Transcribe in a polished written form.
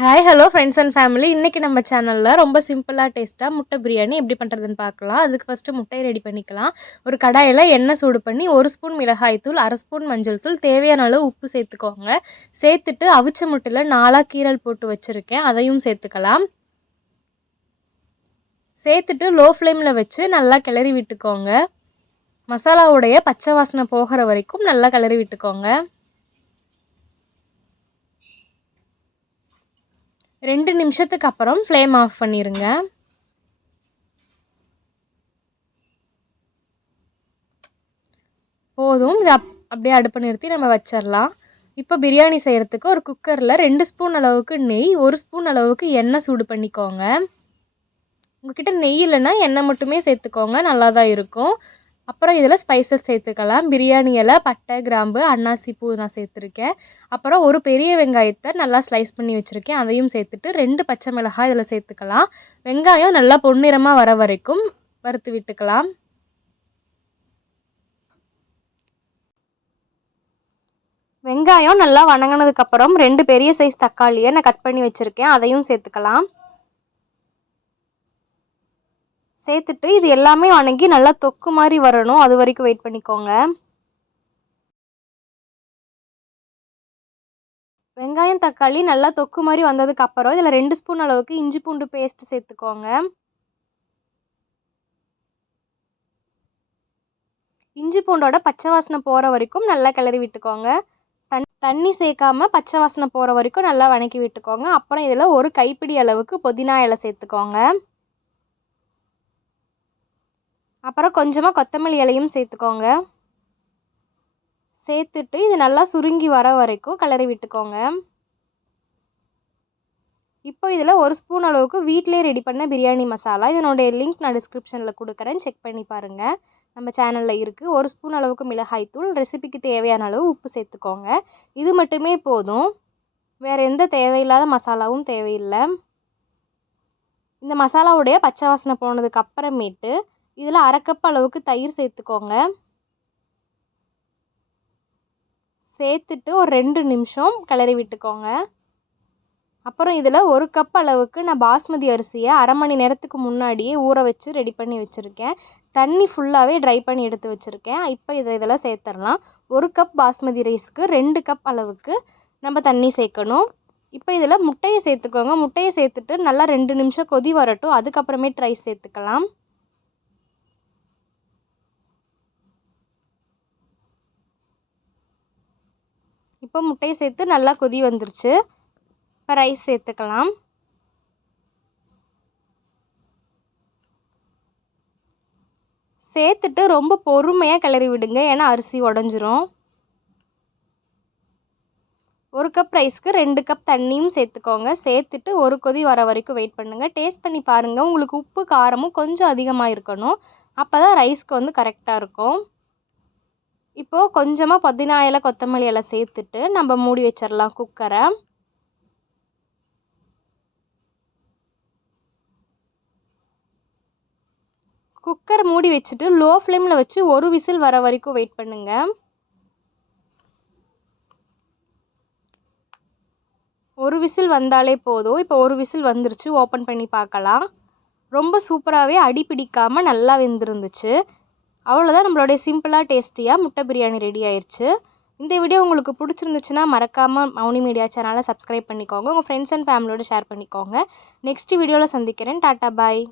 Hi hello friends and family. இன்றைக்கி நம்ம சேனலில் ரொம்ப சிம்பிளாக டேஸ்ட்டாக முட்டை பிரியாணி எப்படி பண்ணுறதுன்னு பார்க்கலாம். அதுக்கு ஃபஸ்ட்டு முட்டையை ரெடி பண்ணிக்கலாம். ஒரு கடாயில் எண்ணெய் சூடு பண்ணி 1 ஸ்பூன் மிளகாய்த்தூள், 1/2 ஸ்பூன் மஞ்சள் தூள், தேவையான அளவு உப்பு சேர்த்துக்கோங்க. சேர்த்துட்டு அவிச்ச முட்டையில் 4 கீரல் போட்டு வச்சுருக்கேன், அதையும் சேர்த்துக்கலாம். சேர்த்துட்டு லோ ஃப்ளேமில் வச்சு நல்லா கிளறி விட்டுக்கோங்க. மசாலாவுடைய பச்சை வாசனை போகிற வரைக்கும் நல்லா கிளறி விட்டுக்கோங்க. 2 நிமிஷத்துக்கு அப்புறம் ஃப்ளேம் ஆஃப் பண்ணிடுங்க. போதும். இது அப்படியே அடுப்பை நிறுத்தி நம்ம வச்சிடலாம். இப்போ பிரியாணி செய்கிறதுக்கு ஒரு குக்கரில் 2 ஸ்பூன் அளவுக்கு நெய், 1 ஸ்பூன் அளவுக்கு எண்ணெய் சூடு பண்ணிக்கோங்க. உங்கள்கிட்ட நெய் இல்லைன்னா எண்ணெய் மட்டுமே சேர்த்துக்கோங்க, நல்லா தான் இருக்கும். அப்புறம் இதில் ஸ்பைசஸ் சேர்த்துக்கலாம். பிரியாணி இலை, பட்டை, கிராம்பு, அன்னாசி பூ நான் சேர்த்துருக்கேன். அப்புறம் ஒரு பெரிய வெங்காயத்தை நல்லா ஸ்லைஸ் பண்ணி வச்சுருக்கேன், அதையும் சேர்த்துட்டு 2 பச்சை மிளகாய் இதில் சேர்த்துக்கலாம். வெங்காயம் நல்லா பொன்னிறமாக வர வரைக்கும் வறுத்து விட்டுக்கலாம். வெங்காயம் நல்லா வணங்கினதுக்கப்புறம் 2 பெரிய சைஸ் தக்காளியை நான் கட் பண்ணி வச்சுருக்கேன், அதையும் சேர்த்துக்கலாம். சேர்த்துட்டு இது எல்லாமே வணங்கி நல்லா தொக்கு மாதிரி வரணும், அது வரைக்கும் வெயிட் பண்ணிக்கோங்க. வெங்காயம் தக்காளி நல்லா தொக்கு மாதிரி வந்ததுக்கப்புறம் இதில் 2 ஸ்பூன் அளவுக்கு இஞ்சி பூண்டு பேஸ்ட் சேர்த்துக்கோங்க. இஞ்சி பூண்டோட பச்சை வாசனை போகிற வரைக்கும் நல்லா கிளறி விட்டுக்கோங்க. தண்ணி சேர்க்காம பச்சை வாசனை போகிற வரைக்கும் நல்லா வணக்கி விட்டுக்கோங்க. அப்புறம் இதில் ஒரு கைப்பிடி அளவுக்கு புதினா இலை சேர்த்துக்கோங்க. அப்புறம் கொஞ்சமாக கொத்தமல்லி இலையும் சேர்த்துக்கோங்க. சேர்த்துட்டு இது நல்லா சுருங்கி வர வரைக்கும் கிளறி விட்டுக்கோங்க. இப்போ இதில் 1 ஸ்பூன் அளவுக்கு வீட்டிலே ரெடி பண்ண பிரியாணி மசாலா, இதனுடைய லிங்க் நான் டிஸ்கிரிப்ஷனில் கொடுக்குறேன், செக் பண்ணி பாருங்கள். நம்ம சேனலில் இருக்குது. 1 ஸ்பூன் அளவுக்கு மிளகாய்த்தூள், ரெசிபிக்கு தேவையான அளவு உப்பு சேர்த்துக்கோங்க. இது மட்டுமே போதும், வேறு எந்த தேவையில்லாத மசாலாவும் தேவையில்லை. இந்த மசாலாவுடைய பச்சை வாசனை போனதுக்கு அப்புறமேட்டு இதில் 1/2 கப் அளவுக்கு தயிர் சேர்த்துக்கோங்க. சேர்த்துட்டு ஒரு 2 நிமிஷம் கிளறி விட்டுக்கோங்க. அப்புறம் இதில் 1 கப் அளவுக்கு நான் பாஸ்மதி அரிசியை 1/2 மணி நேரத்துக்கு முன்னாடியே ஊற வச்சு ரெடி பண்ணி வச்சுருக்கேன். தண்ணி ஃபுல்லாகவே ட்ரை பண்ணி எடுத்து வச்சுருக்கேன். இப்போ இதெல்லாம் சேர்த்துடலாம். 1 கப் பாஸ்மதி ரைஸுக்கு 2 கப் அளவுக்கு நம்ம தண்ணி சேர்க்கணும். இப்போ இதில் முட்டையை சேர்த்துக்கோங்க. முட்டையை சேர்த்துட்டு நல்லா 2 நிமிஷம் கொதி வரட்டும், அதுக்கப்புறமேட்டு ரைஸ் சேர்த்துக்கலாம். இப்போ முட்டையை சேர்த்து நல்லா கொதி வந்துருச்சு. இப்போ ரைஸ் சேர்த்துக்கலாம். சேர்த்துட்டு ரொம்ப பொறுமையாக கிளறி விடுங்க, ஏன்னா அரிசி உடஞ்சிரும். 1 கப் ரைஸ்க்கு 2 கப் தண்ணியும் சேர்த்துக்கோங்க. சேர்த்துட்டு ஒரு கொதி வர வரைக்கும் வெயிட் பண்ணுங்கள். டேஸ்ட் பண்ணி பாருங்கள், உங்களுக்கு உப்பு காரமும் கொஞ்சம் அதிகமாக இருக்கணும், அப்போ தான் ரைஸ்க்கு வந்து கரெக்டாக இருக்கும். இப்போது கொஞ்சமாக புதினா இலை, கொத்தமல்லி இலை சேர்த்துட்டு நம்ம மூடி வச்சிடலாம் குக்கரை. குக்கர் மூடி வச்சுட்டு லோ ஃப்ளேமில் வச்சு 1 விசில் வர வரைக்கும் வெயிட் பண்ணுங்கள். 1 விசில் வந்தாலே போதும். இப்போ 1 விசில் வந்துருச்சு, ஓப்பன் பண்ணி பார்க்கலாம். ரொம்ப சூப்பராகவே அடி பிடிக்காமல் நல்லா வெந்திருந்துச்சு. அவ்வளோதான், நம்மளுடைய சிம்பிளாக டேஸ்டியாக முட்டை பிரியாணி ரெடி ஆயிடுச்சு. இந்த வீடியோ உங்களுக்கு பிடிச்சிருந்துச்சுன்னா மறக்காமல் மௌனி மீடியா சேனலை சப்ஸ்கிரைப் பண்ணிக்கோங்க. உங்கள் ஃப்ரெண்ட்ஸ் அண்ட் ஃபேமிலியோடு ஷேர் பண்ணிக்கோங்க. நெக்ஸ்ட் வீடியோவில் சந்திக்கிறேன். டாட்டா பாய்.